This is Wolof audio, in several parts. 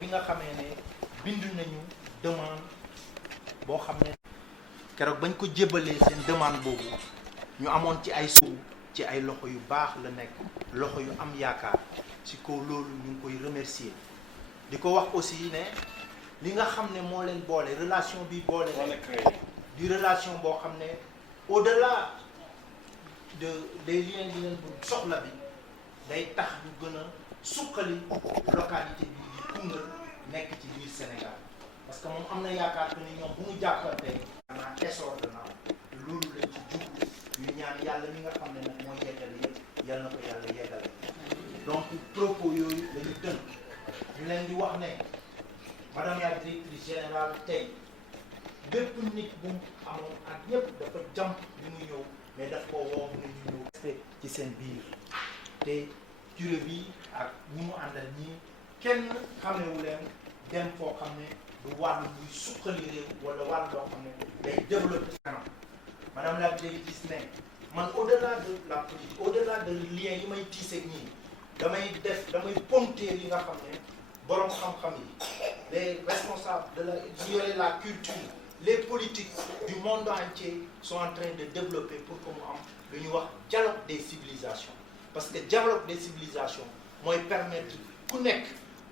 bi nga xamee ne bind nañu demande boo xam ne keroog bañ ko jébbalee seen demande boobu ñu amoon ci ay suuf ci ay loxo yu baax la nekk, loxo yu am yaakaar. ci kaw loolu ñu ngi koy remercier di ko wax aussi ne li nga xam ne moo leen boole relation bi boole di relation boo xam ne au-delà des liens yi leen bu soxla bi day tax ñu gën a suqali localité bi di Koungheul nekk ci biir Sénégal parce que moom am na yaakaar que ni ñoom bu mu jàppante maanaam essor de naaw loolu lañ ci jublu ñu ñaan yàlla mi nga xam ne nag mooy yeggale yëpp yal na ko yàlla yeggale donc propos yooyu lañu tënk ñu leen di wax ne madame la directrice générale tey bépp nit bu mu amoon ak ñëpp dafa jàmp li mu ñëw mais daf koo woo mu ne ñu ñëw respect ci seen biir te juré bi ak ñi mu àndal ñii kenn xamewu leen dem foo xam ne du wàllu buy suqali réew wala wàllu loo xam ne day développé kanam madame la directrice ne man au-delà de la politique au-delà de lien yi may tiiseeg ñii damay ponctuer yi nga xam ne borom xam-xam yi les responsables de la culture les politiques du monde entier sont en train de développer pour que mu am lu ñuy wax dialogue des civilisations parce que dialogue des civilisations mooy permettre ku nekk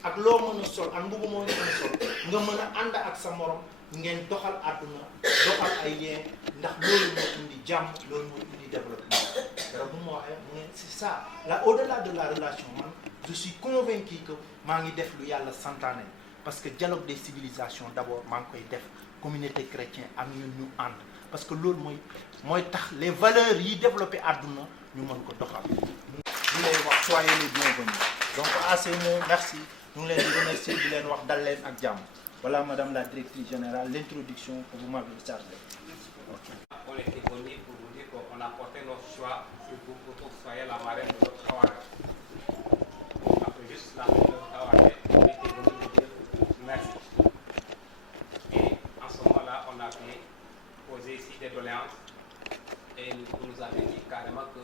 ak loo mën a sol ak mbubu moo mën a sol nga mën a ànd ak sa morom ngeen doxal àdduna doxal ay lien ndax loolu moo indi jàmm loolu moo indi développement dara bu ma waxee mu ne c'est ça là au-delà de la relation man je suis convaincu que maa ngi def lu yàlla santaane parce que dialogue des civilisations d'abord maa ngi koy def communauté chrétienne ak ñun ñu ànd parce que loolu mooy tax les valeurs yi développé àdduna ñu mën ko doxal. ñu lay wax soyez les bienvenus donc à ces mots merci ñu ngi leen di remercier di leen wax dal leen ak jàmm voilà madame la directrice générale l'introduction que vous m'avez chargée. On était venu pour vous dire qu'on a porté notre choix sur vous pour que vous soyez la marraine de notre Hawaré. Après juste la marraine de notre Hawaré, on était venu vous dire merci. Et en ce moment-là, on avait posé ici des doléances et vous nous avez dit carrément que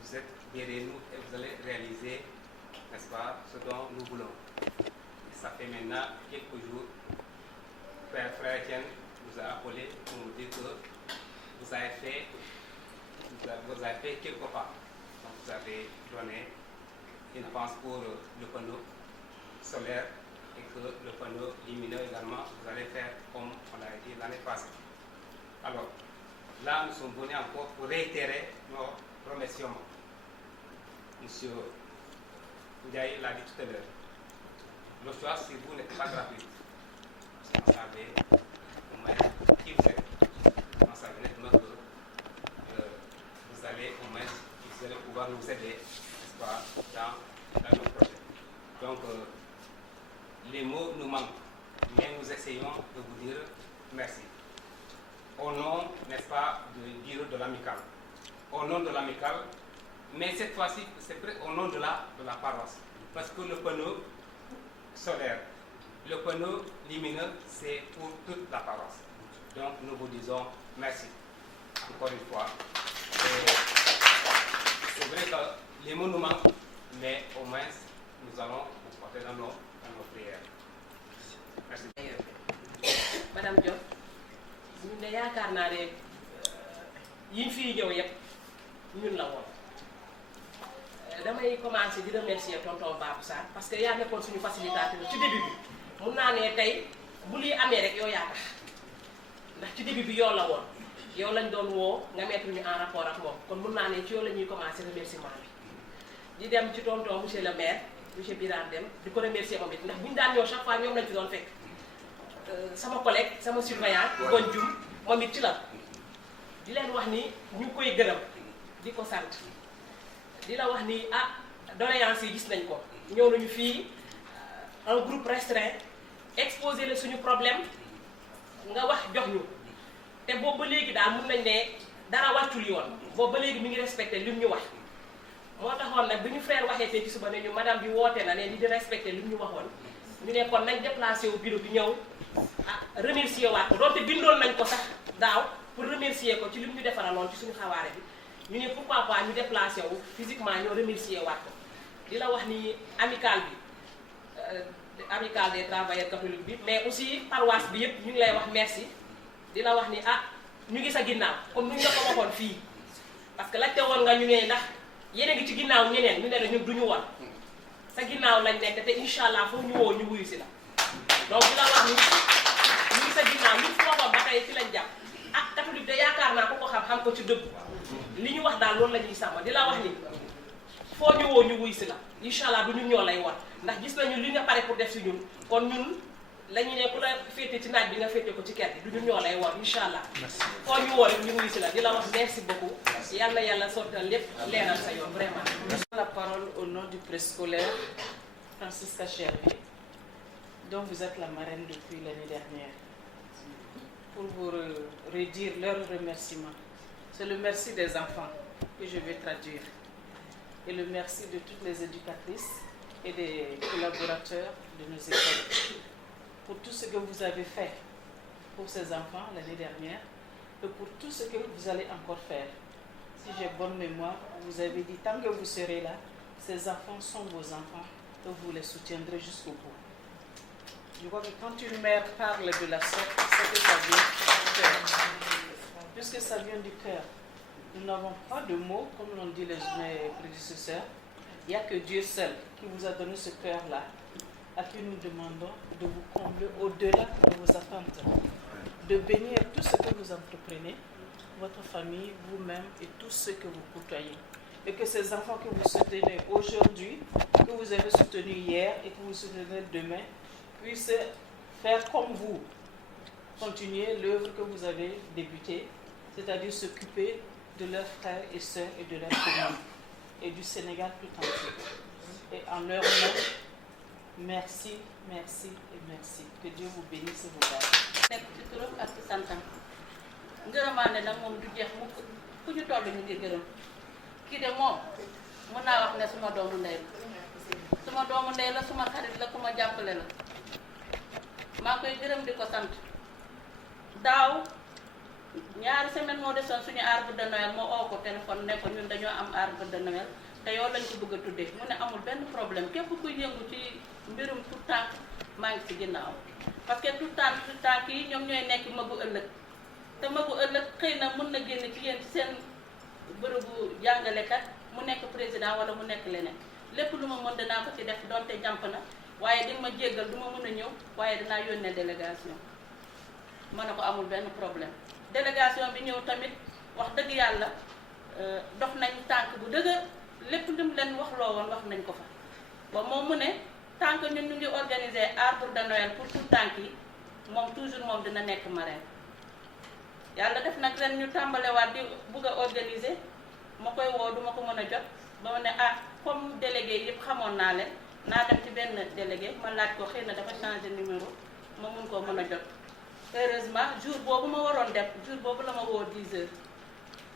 vous êtes derrière nous et vous allez réaliser, n'est-ce pas, ce dont nous voulons. Et ça fait maintenant quelques jours, Frère Etienne vous a appelé pour nous dire que vous avez fait quelque part. Donc vous avez donné une pense pour le panneau solaire et que le panneau lumineux également, vous allez faire comme on l'a dit l'année passée. Alors, là, nous sommes venus encore pour réitérer nos remerciements. Monsieur Ndiaye l'a dit tout à l'heure. Le choix sur vous n'est pas gratuit. Parce qu'on savait au moins qui vous êtes. On savait nettement que vous allez au moins vous allez pouvoir nous aider, n'est-ce pas, dans nos projets. Donc, les mots nous manquent, mais nous essayons de vous dire merci. Au nom, n'est-ce pas, de l'amicale. Au nom de l'amicale, mais cette fois-ci, c'est au nom de la paroisse. Parce que le panneau solaire, le panneau lumineux, c'est pour toute la paroisse. Donc, nous vous disons merci, encore une fois. C'est vrai que les mots nous manquent, mais au moins, nous allons vous porter dans nos prières. Merci. Madame Diop, ñun de yaakaar naa ne yi fii ñëw yëpp ñun la woon damay commencer di remercier tonton Babou Sarr parce que yaa nekkoon suñu facilitateur ci début bi mun naa ne tey bu lii amee rek yow yaa tax ndax ci début bi yow la woon yow lañ doon woo nga mettre ñu en rapport ak moom kon mun naa ne ci yow la ñuy commencer remerciement bi di dem ci tonton monsieur le maire monsieur Birane Dem di ko remercier moom it ndax bu ñu daan ñëw chaque fois ñoom lañ ci doon fekk sama collègue sama surveillant Gon Dioum moom it ci la di leen wax ni ñu ngi koy gërëm di ko sant di la wax ni doléances yi gis nañ ko ñëw nañu fii un groupe restreint exposé la suñu problème nga wax jox ñu te boobu ba léegi daal mun nañ ne dara wàccul yoon boobu ba léegi mi ngi respecté li mu ñu wax moo taxoon nag bi ñu frère waxee tey ci suba ne ñu madame bi woote na ne li di respecté li mu ñu waxoon ñu ne kon nañ déplacé wu bureau bi ñëw remercier waat ko doonte bindoon nañ ko sax daaw pour remercier ko ci li mu ñu defaraloon ci suñu xawaare bi ñu ne pourquoi pas ñu déplacé wu physiquement ñoo remercier waat ko di la wax ni amicale bi amicale des travailleurs catholiques bi mais aussi paroisse bi yëpp ñu ngi lay wax merci di la wax ni ah ñu ngi sa ginnaaw comme ni ñu la ko waxoon fii parce que laajte woon nga ñu ne ndax yéen a ngi ci ginnaaw ñeneen ñu ne la ñun du ñu war sa ginnaaw lañ nekk te incha allah foofu ñu woo ñu wuyu si la donc di la wax ni ñu ngi sa ginnaaw ñu fi waxoon ba tey ci lañ jàpp ah catholique de yaakaar naa ku ko xam ko ci dëgg li ñu wax daal loolu la ñuy sàmm di la wax ni foo ñu woo ñu wuyu si la incha allah du ñun ñoo lay war ndax gis nañu li nga pare pour def si ñun kon ñun la ñu ne ku la féete ci naaj bi nga féete ko ci kër gi du ñun ñoo lay war incha allah foo ñu woo rek ñu wuyu si la di la wax merci beaucoup yàlla yàlla sottal lépp leeral sa yoon vraiment. La parole au nom du préscolaire Francisca Cherby, dont vous êtes la marraine depuis l'année dernière, pour vous redire leur remerciement. C'est le merci des enfants que je vais traduire et le merci de toutes les éducatrices et des collaborateurs de nos écoles pour tout ce que vous avez fait pour ces enfants l'année dernière et pour tout ce que vous allez encore faire. Si j'ai bonne mémoire, vous avez dit tant que vous serez là, ces enfants sont vos enfants et vous les soutiendrez jusqu'au bout. Je crois que quand une mère parle de la sorte, c'est que ça vient du cœur. Puisque ça vient du cœur, nous n'avons pas de mots, comme l'ont dit mes prédécesseurs. Il n'y a que Dieu seul qui vous a donné ce cœur-là, à qui nous demandons de vous combler au-delà de vos attentes, de bénir tout ce que vous entreprenez, votre famille, vous-même et tous ceux que vous côtoyez. Et que ces enfants que vous soutenez aujourd'hui, que vous avez soutenus hier et que vous soutenez demain, puissent faire comme vous, continuer l'œuvre que vous avez débutée, c'est-à-dire s'occuper de leurs frères et sœurs et de leur famille et du Sénégal tout entier. Et en leur nom, merci, merci et merci. Que Dieu vous bénisse et vous garde. ngërëmaane nag moom du jeex mukk fu ñu toll ñu ngi gërëm kii de moom mën naa wax ne suma doomu ndey la suma xarit la ku ma jàppale la maa koy gërëm di ko sant daaw ñaari semaine moo desoon suñu arbre de Noël moo oo ko téléphone ne ko ñun dañoo am arbre de Noël te yow lañ ko bëgg a tuddee mu ne amul benn problème képp kuy yëngu ci mbirum tout tànk maa ngi ci ginnaaw parce que tout tànk yi ñoom ñooy nekk magu ëllëg te magu ëllëg xëy na mën na génn ci yéen ci seen bërëbu jàngalekat mu nekk président wala mu nekk leneen lépp lu ma mën dinaa ko ci def donte jàmp na waaye di ma jéggal du ma mën a ñëw waaye dinaa yónnee délégation ma ne ko amul benn problème délégation bi ñëw tamit wax dëgg yàlla dox nañ tànk bu dëgër lépp lu mu leen waxloo woon wax nañ ko fa ba moom mu ne tant que ñun ñu ngi organiser arbre de Noël pour tout tànk yi moom toujours moom dina nekk marraine yàlla def nag ren ñu tàmbalewaat di bugg a organiser ma koy woo duma ko mën a jot ba ma ne ah comme délégué yëpp xamoon naa leen naa dem ci benn délégué ma laaj ko xëy na dafa changé numéro ma mun koo mën a jot heureusement jour boobu ma waroon dem jour boobu la ma woo 10 heures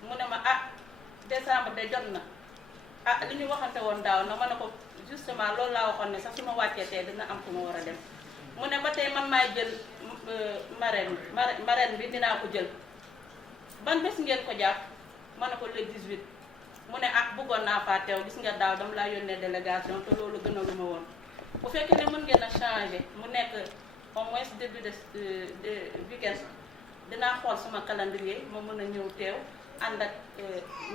mu ne ma ah décembre de jot na ah li ñu waxante woon daaw na ma ne ko justement loolu laa waxoon ne sax su ma wàccee tey dina am fu ma war a dem mu ne ba tey man maay jël marraine bi dinaa ko jël ban bés ngeen ko jàpp ma ne ko le 18 mu ne ah bëggoon naa faa teew gis nga daaw dama laa yónnee délégation te loolu gënalu ma woon bu fekkee ne mën ngeen a changer mu nekk au moins début de weekend dinaa xool sama calendrier ma mën a ñëw teew ànd ak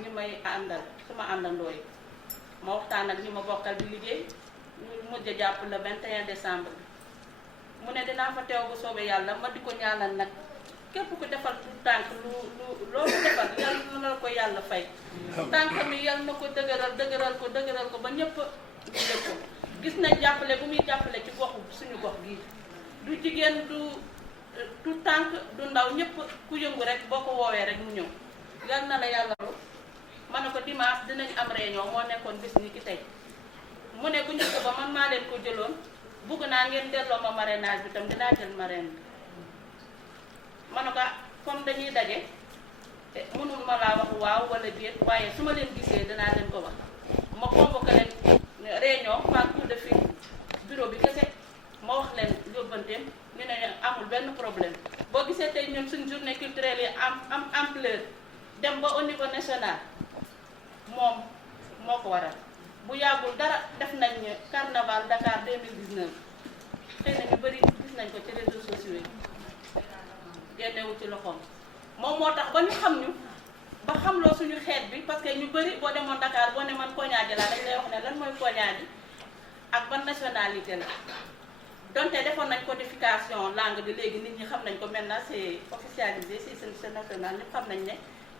ñi may àndal suma àndandoo yi ma waxtaan ak ñi ma bokkal di liggéey ñu mujj a jàpp le 21 décembre bi mu ne dinaa fa teew bu soobee yàlla ma di ko ñaanal nag képp ku defal tout tànk loolu defal yal na la ko yàlla fay tànk mi yal na ko dëgëral ko ba ñëpp dégg ko gis nañ jàppale bu muy jàppale ci goxu suñu gox gii du jigéen du tout tànk du ndaw ñëpp ku yëngu rek boo ko woowee rek mu ñëw yal na la yàlla ma ne ko dimanche dinañ am réunion moo nekkoon bis ni ki tey mu ne bu njëkk ba man maa leen ko jëloon bugg naa ngeen delloo ma marrainage bi tam dinaa jël marraine bi ma ne ko comme dañuy daje mënul ma laa wax waaw wala déet waaye su ma leen gisee dinaa leen ko wax ma convoqué leen réunion par coup de fil bureau bi kese ma wax leen yóbbanteem ñu ne amul benn problème boo gisee tey ñun suñ journée culturelle yi am ampleur dem ba au niveau national moom moo ko waral bu yàggul dara def nañ carnaval Dakar 2019 xëy na ñu bëri gis nañ ko ci réseaux sociaux yi génnewu ci loxoom moom moo tax ba ñu xam ñu ba xamloo suñu xeet bi parce que ñu bëri boo demoon Dakar boo ne man Kognaaji laa dañ lay wax ne lan mooy Kognaaji ak ban nationalité la donte defoon nañ codification langue bi léegi nit ñi xam nañ ko maintenant c'est officialisé c'est national ñëpp xam nañ ne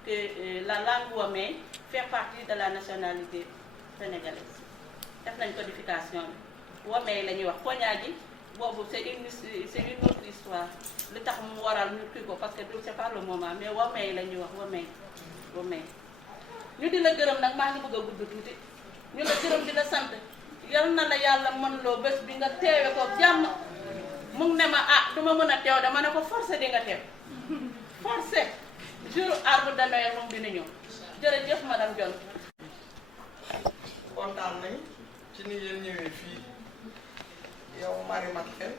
que la langue wamee fait partie de la nationalité sénégalaise def nañ codification bi wamee la ñuy wax Kognaaji boobu c'est une autre histoire li tax mu waral ñu kii ko parce que c'est pas le moment mais wamee la ñuy wax wamee ñu di la gërëm nag maa ngi bëgg a gudd tuuti ñu la gërëm di la sant yal na la yàlla mën loo bés bi nga teewe ko jàmm mu ngi ne ma ah duma mën a teew dama ne ko forcé di nga teew forcé jour arbre de Noël moom dina ñëw jërëjëf madame Dione. kontaan nañ ci ni yéen ñëwee fii yow Marie Mathieu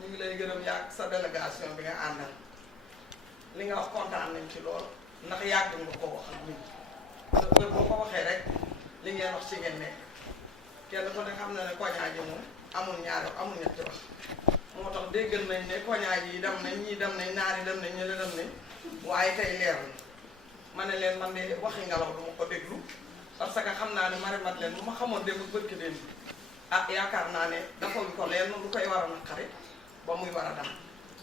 ñu ngi lay gërëm yàgg sa délégation bi nga àndal li nga wax kontaan nañ ci lool ndax yàgg nga ko wax ak nit ñi boo ko waxee rek li ngeen wax ci ngeen nekk kenn ku ne xam na ne Kognaaji moom amul ñaari amul ñetti wax moo tax déggal nañ ne Kognaaji yi dem nañ ñii dem nañ naar yi dem nañ ñële dem nañ waaye tey leer na ma ne leen man de waxi ngelaw du ma ko déglu parce que xam naa ne Marie Mathieu bu ma xamoon démb bërki démb ah yaakaar naa ne dafa ko leen lu koy war a naqari ba muy war a dam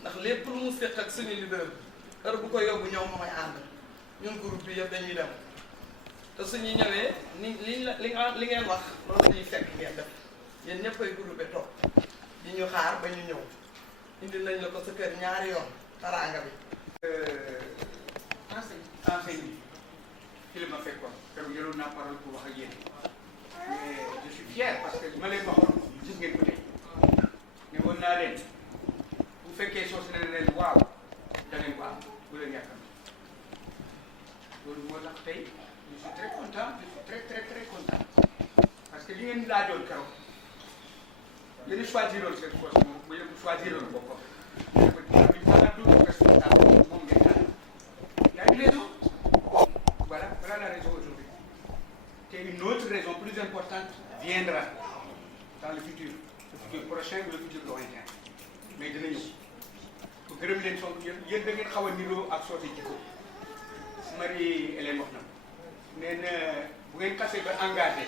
ndax lépp lu mu séq ak suñu leader heure bu ko yóbbu ñoom mooy ànd ñun groupe bi yëpp dañuy dem te suñu ñëwee ni li ngeen wax loolu la ñuy fekk ngeen def yéen ñëpp ay groupe toog di ñu xaar ba ñu ñëw indi nañ la ko sa kër ñaari yoon taraanga bi. enseigne bi fi la ma fekkoon keroog yoroon naa parole pour wax ak yéen mais je suis fier parce que ma leen waxoon gis ngeen ko tey ne woon naa leen bu fekkee soos na leen waaw da ngeen ko am bu leen yàkkam loolu moo tax tey je suis très content je suis très content parce que li ngeen laajoon keroog yéen choisiroon seen poste moom bu yéen choisiroon boppam moom ngeen tànn y a une raison voilà la raison aujourd'hui et une autre raison plus importante viendra dans le futur prochain ou le futur lointain mais dina ñëw pour gërëm leen soog yéen da ngeen xaw a niroo ak sooti jikko Marie Hélène wax na nee na bu ngeen xasee ba engagé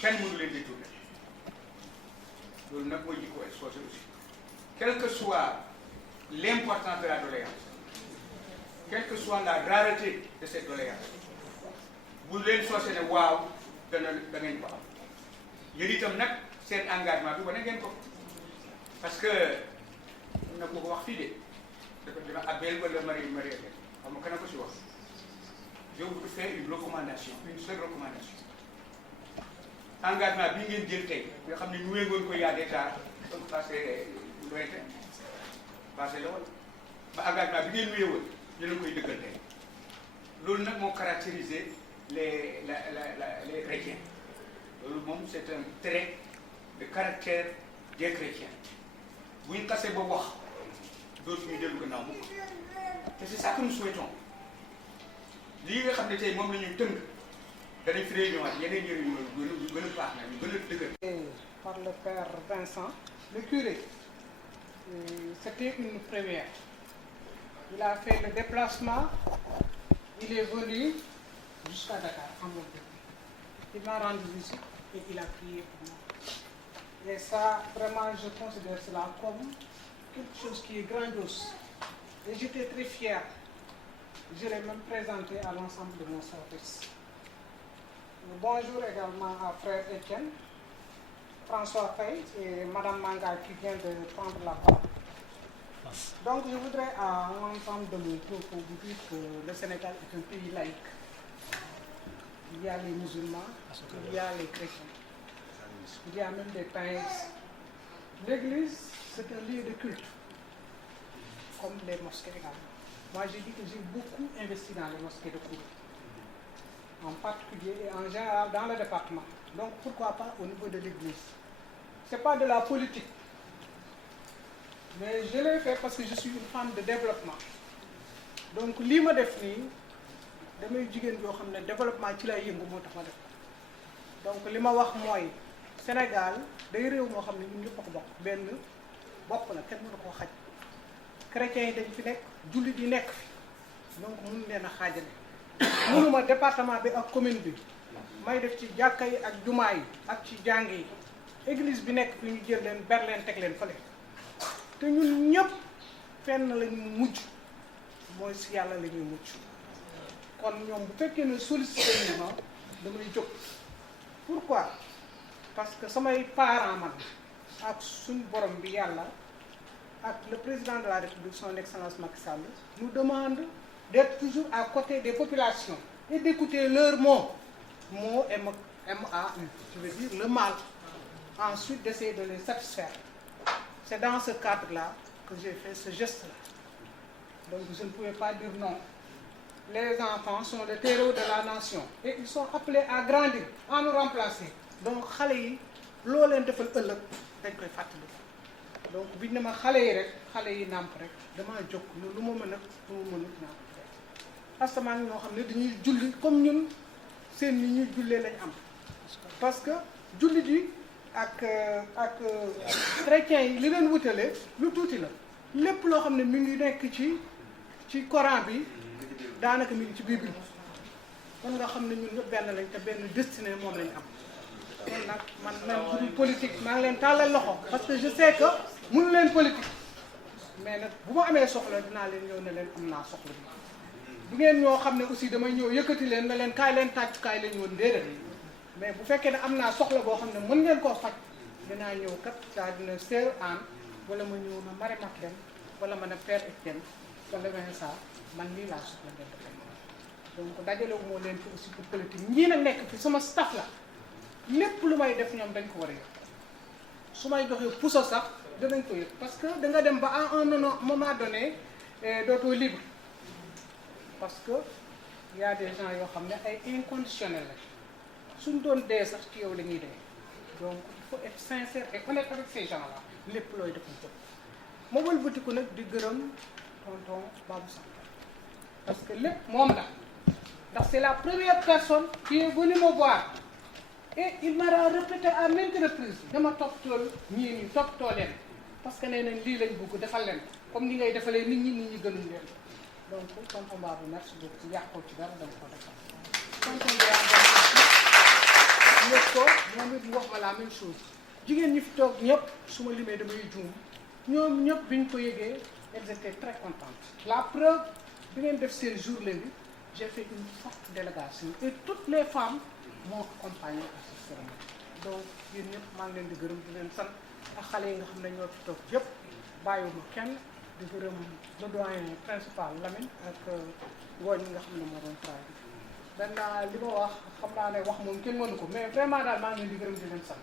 kenn mënu leen détourner loolu nag mooy jikko sooti aussi quelle que soit l'importance de la doléance quelle que soit la rareté de cette doléance bu leen soose ne waaw da ngeen ko am yéen itam nag seen engagement bi wane ngeen ko parce que am na ko wax fii de dafa dina Abel wala Marie xam nga kana ko si wax je vous fais une seule recommandation engagement bi ngeen jël tey nga xam ne ñu wéngoon ko yaa déjà donc passé lointain passé la woon ba engagement bi ngeen wéewoon ñu leen koy dëggal tey loolu nag moo caractérisé les chrétiens loolu moom c'est un trait de caractère des chrétiens bu ñu xasee ba wax dootuñu dellu gannaaw mukk te c'est ça que nous souhaitons lii nga xam ne tey moom la ñuy tënk danañ fi réunion ak yeneen njëriñ yu gën a baax na yu gën a dëgër. Par le père Vincent, le curé, c'était une première. Il a fait le déplacement, il est venu jusqu'à Dakar en montagne. Il m'a rendu visite et il a prié pour moi. Et ça, vraiment, je considère cela comme quelque chose qui est grandiose. Et j'étais très fière. Je l'ai même présenté à l'ensemble de mon service. Bonjour également à frère Etienne, François Faye et Madame Manga qui vient de prendre la parole. Donc je voudrais à l'ensemble de mon propos vous dire que le Sénégal est un pays laïque. Il y a les musulmans, il y a les chrétiens, il y a même des païens. L'église, c'est un lieu de culte, comme les mosquées également. Moi j'ai dit que j'ai beaucoup investi dans les mosquées de Kourou, en particulier et en général dans le département. Donc pourquoi pas au niveau de l'église. Ce n'est pas de la politique. Mais je l'ai fait parce que je suis une femme de développement. Donc lii ma def nii damay jigéen yoo xam ne développement ci lay yëngu moo tax ma def donc li ma wax mooy Sénégal day réew moo xam ne ñun ñëpp a ko bokk benn bopp la kenn mënu koo xaj chrétiens yi dañ fi nekk jullit yi nekk fi donc mënu leen a xaajale mënuma département bi ak commune bi may def ci jàkka yi ak jumaa yi ak ci jàng yi église bi nekk fi ñu jël leen ber leen teg leen fële te ñun ñëpp fenn lañu mujj mooy si yàlla la ñuy mujj kon ñoom bu fekkee ne sollicité ñu ma damay jóg pourquoi parce que samay parents man ak suñu borom bi yàlla ak le président de la République son excellence Macky Sall nous demande d'être toujours à côté des populations et d'écouter leurs mots M-A-U, je veux dire le mal, ensuite d'essayer de les satisfaire. C'est dans ce cadre-là que j'ai fait ce geste-là. Donc je ne pouvais pas dire non. Les enfants sont le terreau de la nation et ils sont appelés à grandir, à nous remplacer. Donc xale yi loo leen defal ëllëg dañ koy fàttali donc biñ ne ma xale yi rek xale yi nàmp rek damaa jóg lu ma mën a lu ma mënut nàmp parce que maa ngi ñoo xam ne dañuy julli comme ñun seen ni ñuy jullee lañ am parce que jullit yi ak chrétiens yi li leen wutalee lu tuuti la lépp loo xam ne mi ngi nekk ci Coran bi daanaka mi ngi ci Bible kon nga xam ne ñun ñëpp benn lañ te benn destiné moom lañ am kon nag man même bu dul politique maa ngi leen tàllal loxo parce que je sais que mënu leen politique mais nag bu ma amee soxla dinaa leen ñëw ne leen am naa soxla bi bu ngeen ñoo xam ne aussi damay ñëw yëkkati leen ne leen kaay leen tàcc kaay leen woon déedéet mais bu fekkee ne am naa soxla boo xam ne mën ngeen koo faj dinaa ñëw kat daa dina Sœur Anne wala ma ñëw na Marie Madeleine wala ma ne Père Etienne wala Vincent man lii laa soxla ngeen defal donc dajalewu moo leen fi aussi pour politique ñii nag nekk fi sama staff la lépp lu may def ñoom dañ ko war a yëg su may joxee puso sax danañ ko yëg parce que da nga dem ba à un moment donné dootoo libre parce que y a des gens yoo xam ne ay inconditionnels la suñ doon dee sax ci yow la ñuy dee donc il faut être sincère et honnête avec ces gens là lépp looy def ñu jóg ma wëlbatiku nag di gërëm tonton Babou Samba parce que lépp moom la ndax c'est la première personne qui est venue me voir et il m'a répété à maintes reprises dama toppatoo ñii nii toppatoo leen parce que nee nañ lii lañ bëgg defal leen comme ni ngay defalee nit ñi gënuñ leen donc tonton Babou merci beaucoup yàqoo ci dara dama ko defal tonton bi ko moom it mu wax ma la même chose jigéen ñi fi toog ñëpp su ma limee damay juum ñoom ñëpp biñ ko yëgee elles étaient très contentes la preuve bi ngeen def seen jour lundi j'ai fait une forte délégation et toutes les femmes m'ont accompagné à ce cérémonie donc yéen ñëpp maa ngi leen di gërëm di leen sant ak xale yi nga xam ne ñoo fi toog yëpp bàyyiwuma kenn di gërëm le doyen principal Lamine ak ngooñ nga xam ne moo doon travail danaa li ma wax xam naa ne wax moom kenn mënu ko mais vraiment daal maa ngi leen di gërëm di leen sant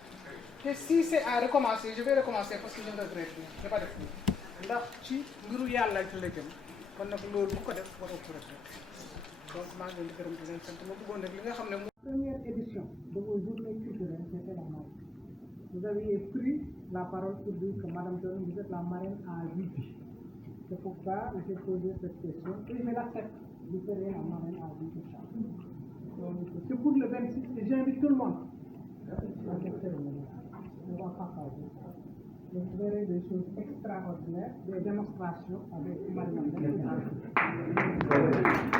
te si c'est à recommencer je vais recommencer parce que je ne regrette pas dafa def nii ndax ci mbiru yàlla ci la jëm kon nag loolu bu ko def waroo ko regretter donc maa ngi leen di gërëm di leen sant ma bëggoon nag li nga xam ne première édition de vos journées culturelles c'était la marraine. Vous avez pris la parole pour dire que Madame John, vous êtes la marraine à vie. C'est pour ça que j'ai posé cette question et je l'accepte. Vous serez la marraine à vie. Donc c'est pour le 26 et j'invite tout le monde à cette cérémonie. On va partager. Vous verrez des choses extraordinaires, des démonstrations avec Madame John.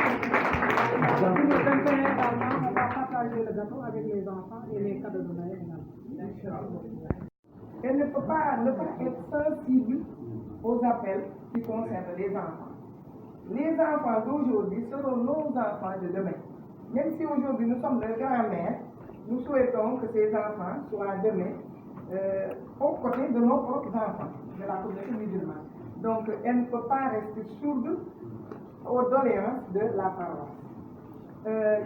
Pour le 21 également, on va partager le gâteau avec les enfants et les cadeaux de Noël également. Elle ne peut pas être sensible aux appels qui concernent les enfants. Les enfants d'aujourd'hui seront nos enfants de demain. Même si aujourd'hui nous sommes leurs grands-mères, nous souhaitons que ces enfants soient demain aux côtés de nos propres enfants, de la communauté musulmane. Donc elle ne peut pas rester sourde aux doléances de la paroisse.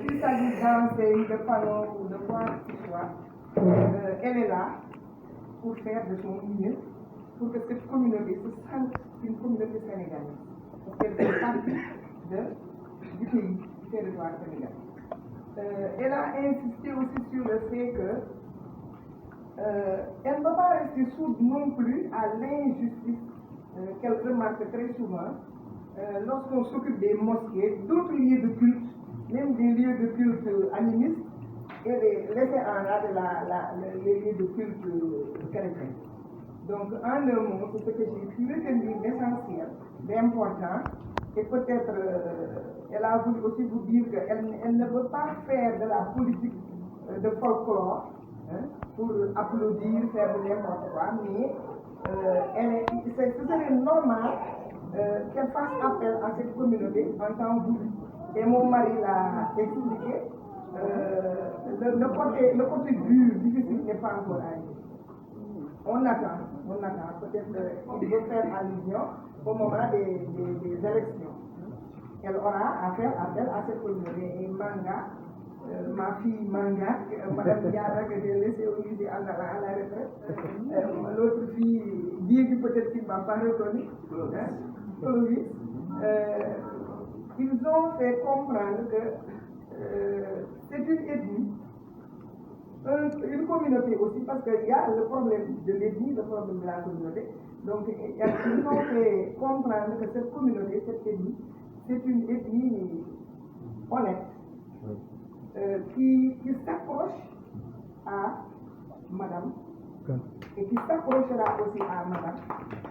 Qu'il s'agisse d'enseignes, de panneaux ou de quoi que ce soit, elle est là pour faire de son mieux pour que cette communauté se sente une communauté sénégalaise. Parce qu'elle fait partie du pays, du territoire sénégalais. Elle a insisté aussi sur le fait que elle ne peut pas rester sourde non plus à l'injustice qu'elle remarque très souvent lorsqu'on s'occupe des mosquées, d'autres lieux de culte, même des lieux de culte animistes, et laisser en rade les lieux de culte chrétiens. Donc, en un mot, c'est ce que j'ai pu retenir d'essentiel, d'important, et peut-être elle a voulu aussi vous dire qu'elle ne veut pas faire de la politique de folklore pour applaudir, faire de n'importe quoi, mais ce serait normal qu'elle fasse appel à cette communauté en temps voulu. Et mon mari l'a expliqué, le côté dur, difficile n'est pas encore arrivé. On attend, peut-être qu'il veut faire allusion au moment des élections. Elle aura à faire appel à cette communauté. Et Manga, ma fille Manga, Madame Diara, que j'ai laissée au lycée à la retraite, l'autre fille, Dieu peut-être qu'il ne m'a pas reconnu, Clovis, ils ont fait comprendre que c'est une ethnie, une communauté aussi, parce qu'il y a le problème de l'ethnie, le problème de la communauté. Donc, ils ont fait comprendre que cette communauté, cette ethnie, c'est une ethnie honnête, qui s'accroche à Madame, et qui s'accrochera aussi à Madame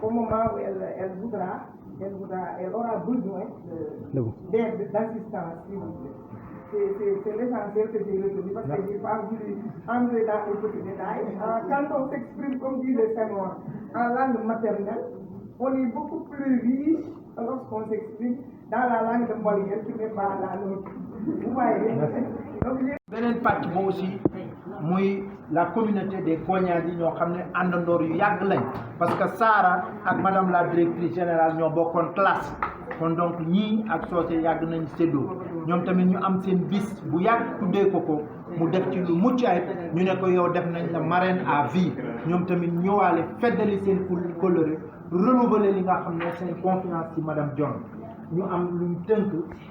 au moment où elle aura besoin d'aide, d'assistance, s'il vous plaît. C'est l'essentiel que j'ai retenu parce que je n'ai pas voulu entrer dans les petits détails. Quand on s'exprime, comme disait Senghor, en langue maternelle, on est beaucoup plus riche lorsqu'on s'exprime dans la langue de Molière qui n'est pas la nôtre. Vous voyez? beneen pàcc ba aussi muy la communauté des Kognadi ñoo xam ne àndandoor yu yàgg lañ parce que Sara ak madame la directrice générale ñoo bokkoon classe kon donc ñii ak Socé yàgg nañ séddoo ñoom tamit ñu am seen bis bu yàgg tuddee ko mu def ci lu mucc ayib ñu ne ko yow def nañ la marraine à vie ñoom tamit ñëwaale feddali seen kóllëre renouveler li nga xam ne seen confiance ci madame Dione ñu am luñ tënk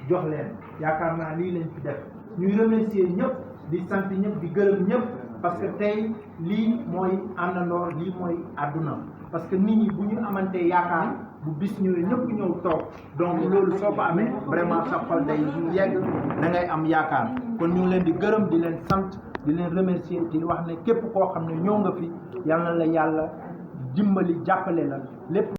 jox leen yaakaar naa lii lañ fi def ñuy remercier ñëpp di sant ñëpp di gërëm ñëpp parce que tey lii mooy àndandoor lii mooy àdduna parce que nit ñi bu ñu amantee yaakaar bu bis ñëwee ñëpp ñëw toog donc loolu soo ko amee vraiment sa xol day yegg da ngay am yaakaar kon ñu ngi leen di gërëm di leen sant di leen remercier di wax ne képp koo xam ne ñëw nga fi yal na la yàlla dimbali jàppale la lépp